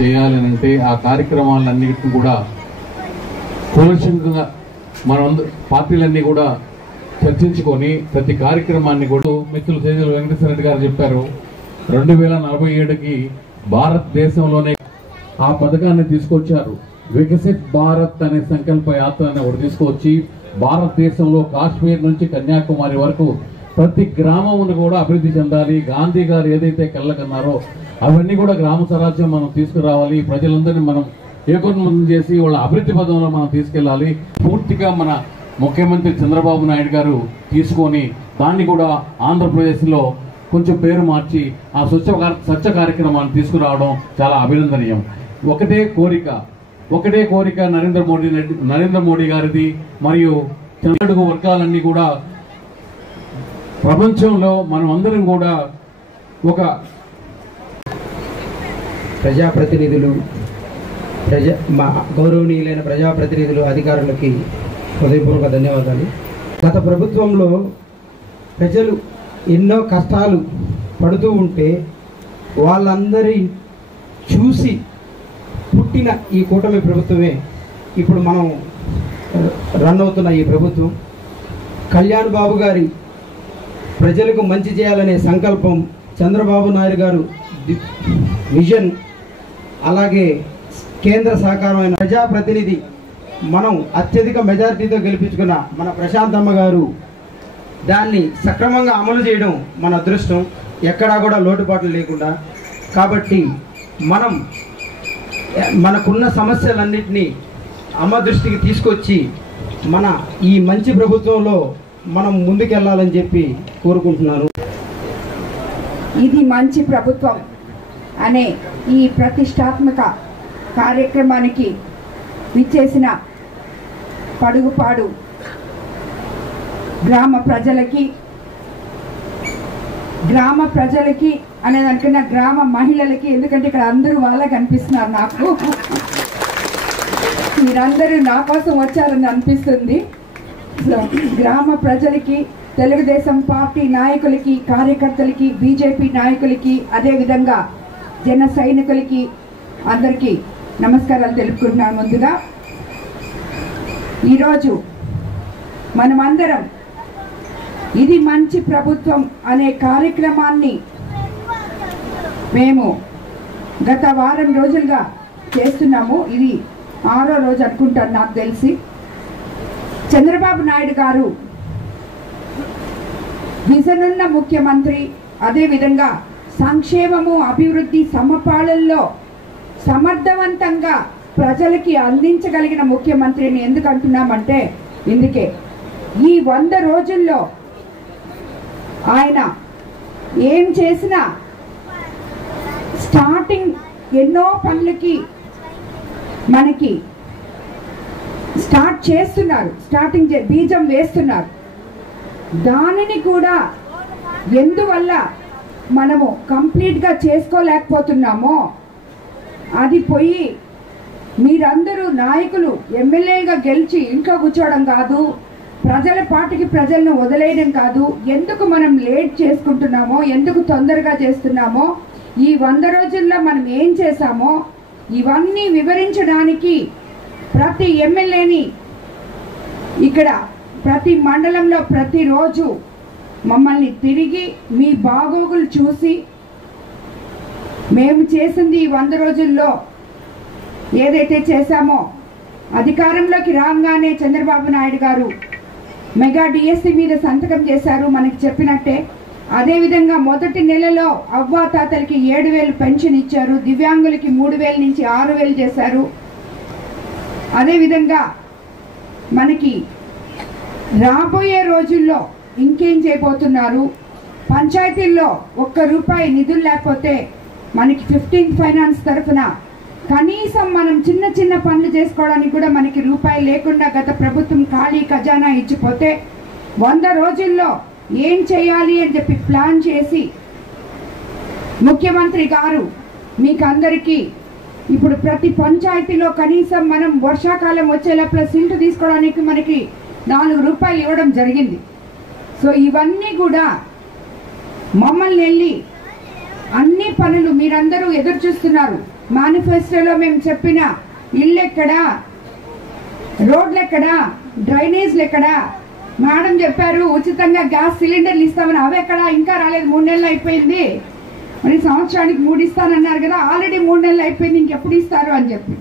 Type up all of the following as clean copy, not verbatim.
చేయాలి అంటే ఆ కార్యక్రమాలన్నిటిని కూడా కూలంకషంగా మనం పార్టీలన్నీ కూడా చర్చించుకొని ప్రతి కార్యక్రమాన్ని కూడా మిత్రులు తేజల వెంకటేశ్వర రెడ్డి గారు చెప్పారు 2047కి భారతదేశంలోనే ఆ పథకాన్ని తీసుకొచ్చారు. వికసిత్ భారత్ అనే సంకల్ప యాత్రని ఒకటి తీసుకొచ్చి భారతదేశంలో కాశ్మీర్ నుంచి కన్యాకుమారి వరకు ప్రతి గ్రామమును కూడా అభివృద్ధి చెందాలి. గాంధీ గారు ఏదైతే కళ్ళకన్నారో అవన్నీ కూడా గ్రామ స్వరాజ్యం మనం తీసుకురావాలి. ప్రజలందరినీ మనం ఏకోన్ముఖం చేసి వాళ్ళ అభివృద్ధి పదంలో మనం తీసుకెళ్ళాలి. పూర్తిగా మన ముఖ్యమంత్రి చంద్రబాబు నాయుడు గారు తీసుకొని దాన్ని కూడా ఆంధ్రప్రదేశ్లో కొంచెం పేరు మార్చి ఆ స్వచ్ఛ కార్యక్రమాన్ని తీసుకురావడం చాలా అభినందనీయం. ఒకటే కోరిక నరేంద్ర మోడీ గారిది మరియు చంద్రుడు వర్గాలన్నీ కూడా ప్రపంచంలో మనం అందరం కూడా ఒక ప్రజాప్రతినిధులు గౌరవనీయులైన ప్రజాప్రతినిధులు అధికారులకి హృదయపూర్వక ధన్యవాదాలు. గత ప్రభుత్వంలో ప్రజలు ఎన్నో కష్టాలు పడుతూ ఉంటే వాళ్ళందరి చూసి పుట్టిన ఈ కూటమి ప్రభుత్వమే ఇప్పుడు మనం రన్ అవుతున్న ఈ ప్రభుత్వం. కళ్యాణ్ బాబు గారి ప్రజలకు మంచి చేయాలనే సంకల్పం, చంద్రబాబు నాయుడు గారు విజన్, అలాగే కేంద్ర సహకారమైన ప్రజాప్రతినిధి మనం అత్యధిక మెజారిటీతో గెలిపించుకున్న మన ప్రశాంతమ్మ గారు దాన్ని సక్రమంగా అమలు చేయడం మన అదృష్టం, ఎక్కడా కూడా లోటుపాట్లు లేకుండా. కాబట్టి మనం మనకున్న సమస్యలన్నింటినీ అమ్మ దృష్టికి తీసుకొచ్చి మన ఈ మంచి ప్రభుత్వంలో మనం ముందుకెళ్లాలని చెప్పి కోరుకుంటున్నాను. ఇది మంచి ప్రభుత్వం అనే ఈ ప్రతిష్టాత్మక కార్యక్రమానికి విచ్చేసిన పడుగుపాడు గ్రామ ప్రజలకి అనేదానికన్నా గ్రామ మహిళలకి, ఎందుకంటే ఇక్కడ అందరూ వాళ్ళే కనిపిస్తున్నారు. నాకు మీరందరూ నా కోసం వచ్చారని అనిపిస్తుంది. గ్రామ ప్రజలకి, తెలుగుదేశం పార్టీ నాయకులకి, కార్యకర్తలకి, బీజేపీ నాయకులకి, అదేవిధంగా జన సైనికులకి అందరికీ నమస్కారాలు తెలుపుకుంటున్నాను. ముందుగా ఈరోజు మనమందరం ఇది మంచి ప్రభుత్వం అనే కార్యక్రమాన్ని మేము గత వారం రోజులుగా చేస్తున్నాము. ఇది 6వ రోజు అనుకుంటాను నాకు తెలిసి. చంద్రబాబు నాయుడు గారు విజనున్న ముఖ్యమంత్రి, అదేవిధంగా సంక్షేమము అభివృద్ధి సమపాళల్లో సమర్థవంతంగా ప్రజలకి అందించగలిగిన ముఖ్యమంత్రిని ఎందుకు అంటున్నామంటే, ఇందుకే ఈ 100 రోజుల్లో ఆయన ఏం చేసినా స్టార్టింగ్ ఎన్నో పనులకి మనకి స్టార్ట్ చేస్తున్నారు, బీజం వేస్తున్నారు. దానిని కూడా ఎందువల్ల మనము కంప్లీట్గా చేసుకోలేకపోతున్నామో అది పోయి మీరందరూ నాయకులు ఎమ్మెల్యేగా గెలిచి ఇంట్లో కూర్చోవడం కాదు, ప్రజల పార్టీకి ప్రజలను వదిలేయడం కాదు, ఎందుకు మనం లేట్ చేసుకుంటున్నామో, ఎందుకు తొందరగా చేస్తున్నామో, ఈ 100 రోజుల్లో మనం ఏం చేశామో ఇవన్నీ వివరించడానికి ప్రతి ఎమ్మెల్యేని ఇక్కడ ప్రతి మండలంలో ప్రతిరోజు మమ్మల్ని తిరిగి మీ బాగోగులు చూసి మేము చేసింది ఈ 100 రోజుల్లో ఏదైతే చేశామో, అధికారంలోకి రాగానే చంద్రబాబు నాయుడు గారు మెగా డిఎస్సి మీద సంతకం చేశారు మనకి చెప్పినట్టే. అదేవిధంగా మొదటి నెలలో అవ్వాతాతలకి 7,000 పెన్షన్ ఇచ్చారు, దివ్యాంగులకి 3,000 నుంచి 6,000 చేశారు. అదేవిధంగా మనకి రాబోయే రోజుల్లో ఇంకేం చేయబోతున్నారు, పంచాయతీల్లో ₹1 నిధులు లేకపోతే మనకి 15th ఫైనాన్స్ తరఫున కనీసం మనం చిన్న చిన్న పనులు చేసుకోవడానికి కూడా మనకి రూపాయి లేకుండా గత ప్రభుత్వం ఖాళీ ఖజానా ఇచ్చిపోతే 100 రోజుల్లో ఏం చేయాలి అని చెప్పి ప్లాన్ చేసి ముఖ్యమంత్రి గారు మీకు అందరికీ ఇప్పుడు ప్రతి పంచాయతీలో కనీసం మనం వర్షాకాలం వచ్చే లోపల సింటు తీసుకోవడానికి మనకి ₹4 ఇవ్వడం జరిగింది. సో ఇవన్నీ కూడా మమ్మల్ని వెళ్ళి అన్ని పనులు మీరందరూ ఎదురు చూస్తున్నారు. మేనిఫెస్టోలో మేము చెప్పిన ఇల్లు ఎక్కడా, రోడ్లు ఎక్కడా, డ్రైనేజ్లు ఎక్కడా? మేడం చెప్పారు ఉచితంగా గ్యాస్ సిలిండర్లు ఇస్తామని, అవి ఎక్కడా? ఇంకా రాలేదు, 3 నెలలు అయిపోయింది. మరి సంవత్సరానికి 3 ఇస్తానన్నారు కదా, ఆల్రెడీ 3 నెలలు అయిపోయింది, ఇంకెప్పుడు ఇస్తారు అని చెప్పి.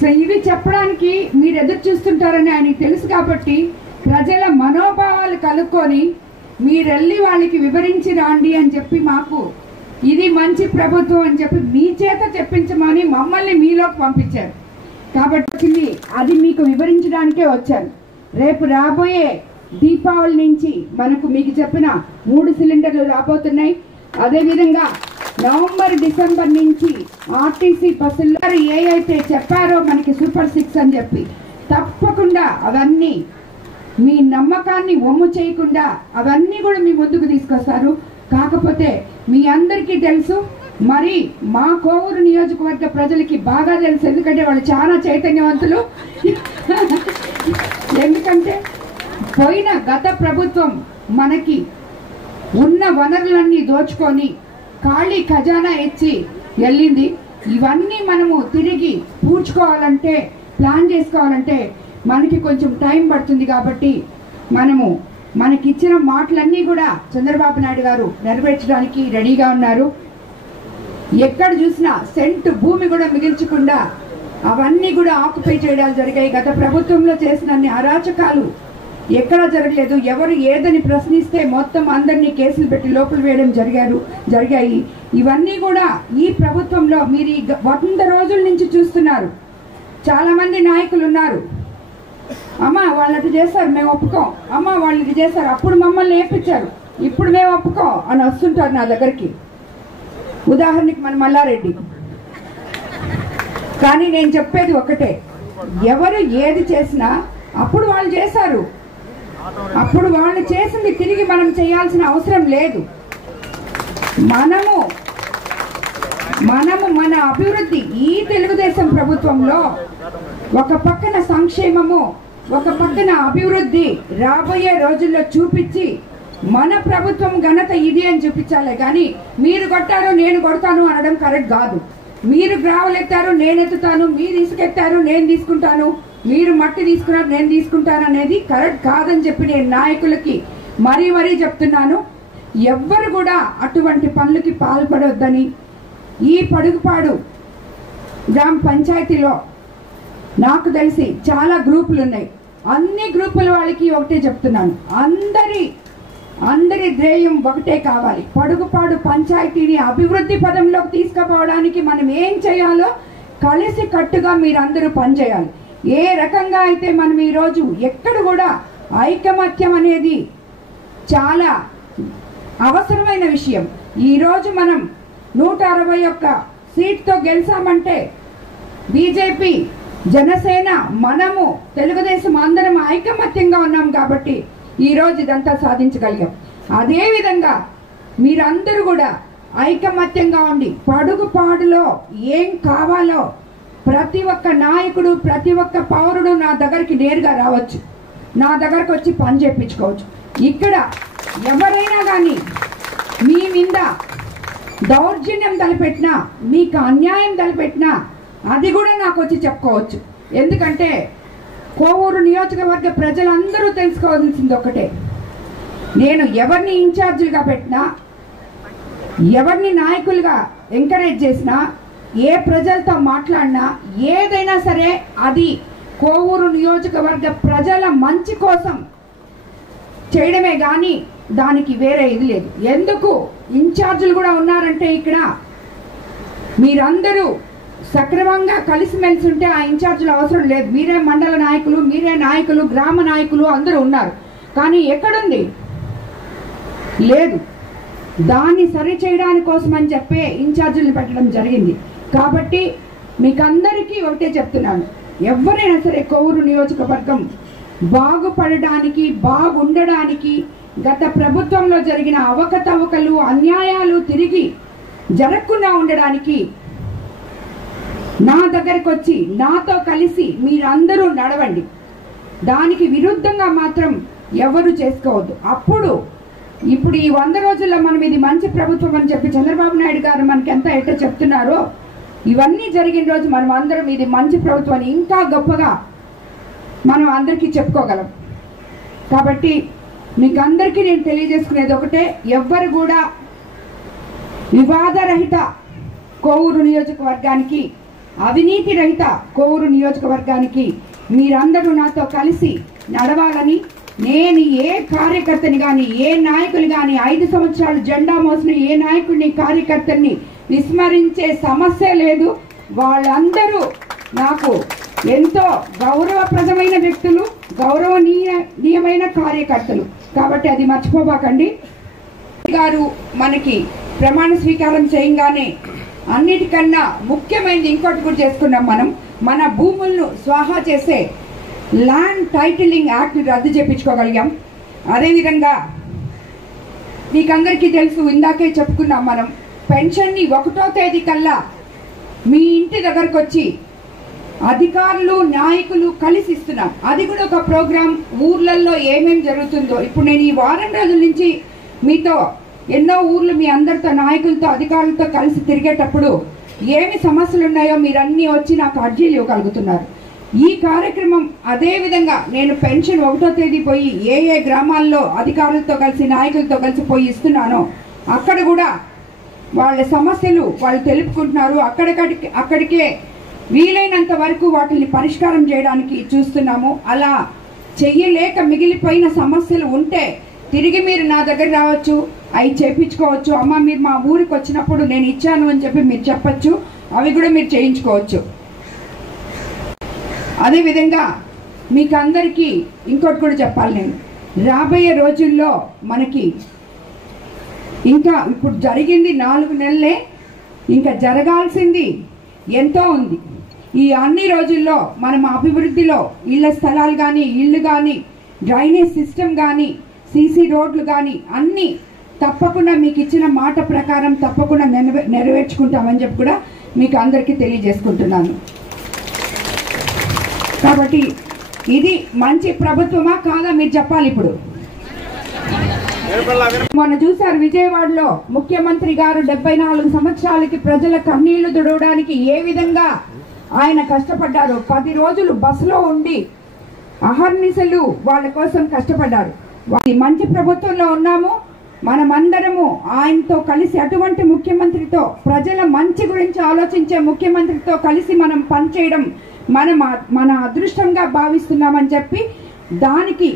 సో ఇవి చెప్పడానికి మీరు ఎదురు చూస్తుంటారని ఆయనకి తెలుసు. కాబట్టి ప్రజల మనోభావాలు కలుపుకొని మీరెళ్ళి వాళ్ళకి వివరించి రాండి అని చెప్పి, మాకు ఇది మంచి ప్రభుత్వం అని చెప్పి మీ చేత చెప్పించమని మమ్మల్ని మీలోకి పంపించారు. కాబట్టి అది మీకు వివరించడానికే వచ్చాను. రేపు రాబోయే దీపావళి నుంచి మనకు మీకు చెప్పిన 3 సిలిండర్లు రాబోతున్నాయి. అదేవిధంగా నవంబర్ డిసెంబర్ నుంచి ఆర్టీసీ బస్సుల్లో ఏ అయితే చెప్పారో మనకి సూపర్ 6 అని చెప్పి, తప్పకుండా అవన్నీ మీ నమ్మకాన్ని వమ్ము చేయకుండా అవన్నీ కూడా మీ ముందుకు తీసుకొస్తారు. కాకపోతే మీ అందరికీ తెలుసు, మరి మా కోవూరు నియోజకవర్గ ప్రజలకి బాగా తెలుసు, ఎందుకంటే వాళ్ళు చాలా చైతన్యవంతులు. ఎందుకంటే పోయిన గత ప్రభుత్వం మనకి ఉన్న వనరులన్నీ దోచుకొని ఖాళీ ఖజానా ఇచ్చి వెళ్ళింది. ఇవన్నీ మనము తిరిగి పూడ్చుకోవాలంటే, ప్లాన్ చేసుకోవాలంటే మనకి కొంచెం టైం పడుతుంది. కాబట్టి మనకిచ్చిన మాటలన్నీ కూడా చంద్రబాబు నాయుడు గారు నెరవేర్చడానికి రెడీగా ఉన్నారు. ఎక్కడ చూసినా సెంటు భూమి కూడా మిగిల్చకుండా అవన్నీ కూడా ఆక్యుపై చేయడాలు జరిగాయి. గత ప్రభుత్వంలో చేసిన అన్ని అరాచకాలు ఎక్కడా జరగలేదు. ఎవరు ఏదని ప్రశ్నిస్తే మొత్తం అందరినీ కేసులు పెట్టి లోపల వేయడం జరిగాయి. ఇవన్నీ కూడా ఈ ప్రభుత్వంలో మీరు 100 రోజుల నుంచి చూస్తున్నారు. చాలా మంది నాయకులు ఉన్నారు, అమ్మ వాళ్ళు అటు చేశారు మేము ఒప్పుకోం, అమ్మ వాళ్ళు ఇది చేశారు, అప్పుడు మమ్మల్ని ఏపించారు, ఇప్పుడు మేము ఒప్పుకోం అని వస్తుంటారు నా దగ్గరికి. ఉదాహరణకి మన మల్లారెడ్డి. కానీ నేను చెప్పేది ఒకటే, ఎవరు ఏది చేసినా అప్పుడు వాళ్ళు చేశారు, అప్పుడు వాళ్ళు చేసింది తిరిగి మనం చేయాల్సిన అవసరం లేదు. మనము మన అభివృద్ధి ఈ తెలుగుదేశం ప్రభుత్వంలో ఒక పక్కన సంక్షేమము, ఒక పక్కన అభివృద్ధి రాబోయే రోజుల్లో చూపించి మన ప్రభుత్వం ఘనత ఇది అని చూపించాలి. కానీ మీరు కొట్టారు నేను కొడతాను అనడం కరెక్ట్ కాదు. మీరు గ్రావెల్ ఎత్తారు నేను ఎత్తుతాను, మీరు ఇసుకెత్తారు నేను తీసుకుంటాను, మీరు మట్టి తీసుకున్నారు నేను తీసుకుంటాను అనేది కరెక్ట్ కాదని చెప్పి నేను నాయకులకి మరీ చెప్తున్నాను. ఎవ్వరు కూడా అటువంటి పనులకి పాల్పడొద్దని. ఈ పడుగుపాడు గ్రామ పంచాయతీలో నాకు తెలిసి చాలా గ్రూపులు ఉన్నాయి. అన్ని గ్రూపుల వాళ్ళకి ఒకటే చెప్తున్నాను, అందరి ధ్యేయం ఒకటే కావాలి. పడుగుపాడు పంచాయతీని అభివృద్ధి పదంలోకి తీసుకుపోవడానికి మనం ఏం చేయాలో కలిసి కట్టుగా మీరందరూ పనిచేయాలి. ఏ రకంగా అయితే మనం ఈరోజు ఎక్కడ కూడా ఐకమత్యం అనేది చాలా అవసరమైన విషయం. ఈరోజు మనం 161 సీట్తో గెలిచామంటే బీజేపీ, జనసేన, మనము తెలుగుదేశం అందరం ఐకమత్యంగా ఉన్నాం కాబట్టి ఈరోజు ఇదంతా సాధించగలిగాం. అదేవిధంగా మీరందరూ కూడా ఐకమత్యంగా ఉండి పడుగుపాడులో ఏం కావాలో ప్రతి ఒక్క నాయకుడు, ప్రతి ఒక్క పౌరుడు నా దగ్గరికి నేరుగా రావచ్చు, నా దగ్గరకు వచ్చి పని చేయించుకోవచ్చు. ఇక్కడ ఎవరైనా కానీ మీ మీద దౌర్జన్యం తలపెట్టినా, మీకు అన్యాయం తలపెట్టినా అది కూడా నాకు వచ్చి చెప్పుకోవచ్చు. ఎందుకంటే కోవూరు నియోజకవర్గ ప్రజలందరూ తెలుసుకోవాల్సింది ఒకటే, నేను ఎవరిని ఇన్ఛార్జీలుగా పెట్టినా, ఎవరిని నాయకులుగా ఎంకరేజ్ చేసినా, ఏ ప్రజలతో మాట్లాడినా, ఏదైనా సరే అది కోవూరు నియోజకవర్గ ప్రజల మంచి కోసం చేయడమే కానీ దానికి వేరే ఇది లేదు. ఎందుకు ఇన్ఛార్జీలు కూడా ఉన్నారంటే ఇక్కడ మీరందరూ సక్రమంగా కలిసిమెలిసి ఉంటే ఆ ఇన్ఛార్జీలు అవసరం లేదు. మీరే మండల నాయకులు, మీరే నాయకులు, గ్రామ నాయకులు అందరూ ఉన్నారు. కానీ ఎక్కడుంది? లేదు. దాన్ని సరి చేయడానికి కోసం అని చెప్పే ఇన్ఛార్జీలను పెట్టడం జరిగింది. కాబట్టి మీకందరికీ ఒకటే చెప్తున్నాను, ఎవరైనా సరే కోవూరు నియోజకవర్గం బాగుపడడానికి, బాగుండడానికి, గత ప్రభుత్వంలో జరిగిన అవకతవకలు, అన్యాయాలు తిరిగి జరగకుండా ఉండడానికి నా దగ్గరకు వచ్చి నాతో కలిసి మీరందరూ నడవండి. దానికి విరుద్ధంగా మాత్రం ఎవరు చేసుకోవద్దు. ఇప్పుడు ఈ 100 రోజుల్లో మనం ఇది మంచి ప్రభుత్వం అని చెప్పి చంద్రబాబు నాయుడు గారు మనకి ఎంత ఎట్ట చెప్తున్నారో ఇవన్నీ జరిగిన రోజు మనం అందరం ఇది మంచి ప్రభుత్వాన్ని ఇంకా గొప్పగా మనం అందరికీ చెప్పుకోగలం. కాబట్టి మీకు అందరికీ నేను తెలియజేసుకునేది ఒకటే, ఎవ్వరు కూడా వివాదరహిత కోవూరు నియోజకవర్గానికి, అవినీతి రహిత కోవూరు నియోజకవర్గానికి మీరందరూ నాతో కలిసి నడవాలని, నేను ఏ కార్యకర్తని కానీ, ఏ నాయకులు కానీ, 5 సంవత్సరాలు జెండా మోసిన ఏ నాయకుడిని, కార్యకర్తని విస్మరించే సమస్య లేదు. వాళ్ళందరూ నాకు ఎంతో గౌరవప్రదమైన వ్యక్తులు, గౌరవనీయమైన కార్యకర్తలు. కాబట్టి అది మర్చిపోబాకండి. గారు మనకి ప్రమాణ స్వీకారం చేయగానే అన్నిటికన్నా ముఖ్యమైనది ఇంకోటి కూడా చేసుకున్నాం. మన భూములను స్వాహా చేసే ల్యాండ్ టైటిలింగ్ యాక్ట్ రద్దు చేయించుకోగలిగాం. అదేవిధంగా మీకందరికీ తెలుసు, ఇందాకే చెప్పుకున్నాం, మనం పెన్షన్ని 1వ తేదీ కల్లా మీ ఇంటి దగ్గరకు వచ్చి అధికారులు నాయకులు కలిసి ఇస్తున్నాం. అది కూడా ఒక ప్రోగ్రాం. ఊర్లలో ఏమేమి జరుగుతుందో ఇప్పుడు నేను ఈ వారం రోజుల నుంచి మీతో ఎన్నో ఊర్లు మీ అందరితో, నాయకులతో, అధికారులతో కలిసి తిరిగేటప్పుడు ఏమి సమస్యలు ఉన్నాయో మీరన్నీ వచ్చి నాకు అర్జీలు ఇవ్వగలుగుతున్నారు. ఈ కార్యక్రమం అదేవిధంగా నేను పెన్షన్ 1వ తేదీ పోయి ఏ గ్రామాల్లో అధికారులతో కలిసి, నాయకులతో కలిసి పోయి ఇస్తున్నానో అక్కడ కూడా వాళ్ళ సమస్యలు వాళ్ళు తెలుపుకుంటున్నారు. అక్కడికే వీలైనంత వరకు వాటిని పరిష్కారం చేయడానికి చూస్తున్నాము. అలా చెయ్యలేక మిగిలిపోయిన సమస్యలు ఉంటే తిరిగి మీరు నా దగ్గర రావచ్చు, అవి చేయించుకోవచ్చు. అమ్మ మీరు మా ఊరికి వచ్చినప్పుడు నేను ఇచ్చాను అని చెప్పి మీరు చెప్పచ్చు, అవి కూడా మీరు చేయించుకోవచ్చు. అదేవిధంగా మీకు అందరికీ ఇంకోటి కూడా చెప్పాలి, నేను రాబోయే రోజుల్లో మనకి ఇంకా ఇప్పుడు జరిగింది 4 నెలలే, ఇంకా జరగాల్సింది ఎంతో ఉంది. ఈ అన్ని రోజుల్లో మనం అభివృద్ధిలో ఇళ్ల స్థలాలు కానీ, ఇళ్ళు కానీ, డ్రైనేజ్ సిస్టమ్ కానీ, సీసీ రోడ్లు కానీ అన్నీ తప్పకుండా మీకు ఇచ్చిన మాట ప్రకారం తప్పకుండా నెరవేర్చుకుంటామని చెప్పి కూడా మీకు అందరికీ తెలియజేసుకుంటున్నాను. కాబట్టి ఇది మంచి ప్రభుత్వమా కాదా మీరు చెప్పాలి. ఇప్పుడు మొన్న చూశారు విజయవాడలో ముఖ్యమంత్రి గారు 74 సంవత్సరాలకి ప్రజల కన్నీళ్లు తుడవడానికి ఏ విధంగా ఆయన కష్టపడ్డారు. 10 రోజులు బస్సులో ఉండి అహర్నిశలు వాళ్ళ కోసం కష్టపడ్డారు. మంచి ప్రభుత్వంలో ఉన్నాము మనమందరము. ఆయనతో కలిసి అటువంటి ముఖ్యమంత్రితో, ప్రజల మంచి గురించి ఆలోచించే ముఖ్యమంత్రితో కలిసి మనం పనిచేయడం మన అదృష్టంగా భావిస్తున్నామని చెప్పి, దానికి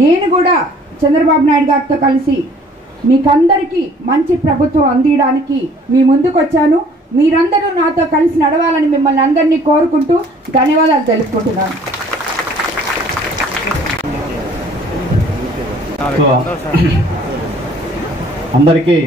నేను కూడా చంద్రబాబు నాయుడు గారితో కలిసి మీకందరికీ మంచి ప్రభుత్వం అందించడానికి మీ ముందుకు వచ్చాను. మీరందరూ నాతో కలిసి నడవాలని మిమ్మల్ని అందరినీ కోరుకుంటూ ధన్యవాదాలు తెలుపుకుంటున్నాను. అందరికీ